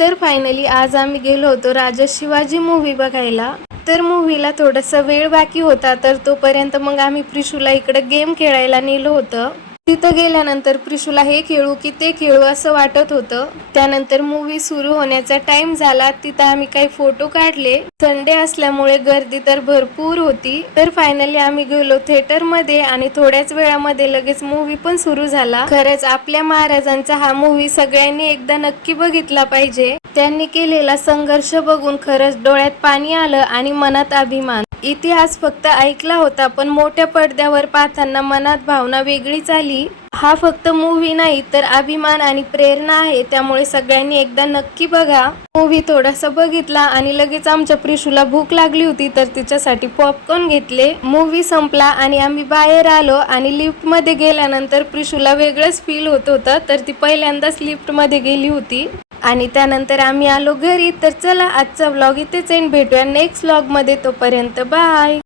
तर फायनली आज आम्ही गेलो होतो राजा शिवाजी मूव्ही बघायला. तर मूव्हीला थोडासा वेळ बाकी होता, तर तोपर्यंत मग आम्ही प्रिशूला इकडे गेम खेळायला नेलं होतं. तिथं गेल्यानंतर प्रिशूला हे खेळू की ते खेळू असं वाटत होतं. त्यानंतर मूव्ही सुरू होण्याचा टाइम झाला. तिथं आम्ही काही फोटो काढले. संडे असल्यामुळे गर्दी तर भरपूर होती. तर फायनली आम्ही गेलो थिएटर मध्ये आणि थोड्याच वेळामध्ये लगेच मूव्ही पण सुरू झाला. खरंच आपल्या महाराजांचा हा मूव्ही सगळ्यांनी एकदा नक्की बघितला पाहिजे. त्यांनी केलेला संघर्ष बघून खरंच डोळ्यात पाणी आलं आणि मनात अभिमान. इतिहास फक्त ऐकला होता, पण मोठ्या पडद्यावर पाहताना मनात भावना वेगळीच आली. हा फक्त मूव्ही नाही तर अभिमान आणि प्रेरणा आहे. त्यामुळे सगळ्यांनी एकदा नक्की बघा. मूव्ही थोडासा बघितला आणि लगेच आमच्या प्रिशूला भूक लागली होती, तर तिच्यासाठी पॉपकॉर्न घेतले. मूव्ही संपला आणि आम्ही बाहेर आलो आणि लिफ्ट मध्ये गेल्यानंतर प्रिशूला वेगळंच फील होत होतं, तर ती पहिल्यांदाच लिफ्ट मध्ये गेली होती. आणि त्यानंतर आम्ही आलो घरी. तर चला आजचा व्लॉग इथेच एंड, भेटूया नेक्स्ट व्लॉग मध्ये. तोपर्यंत बाय.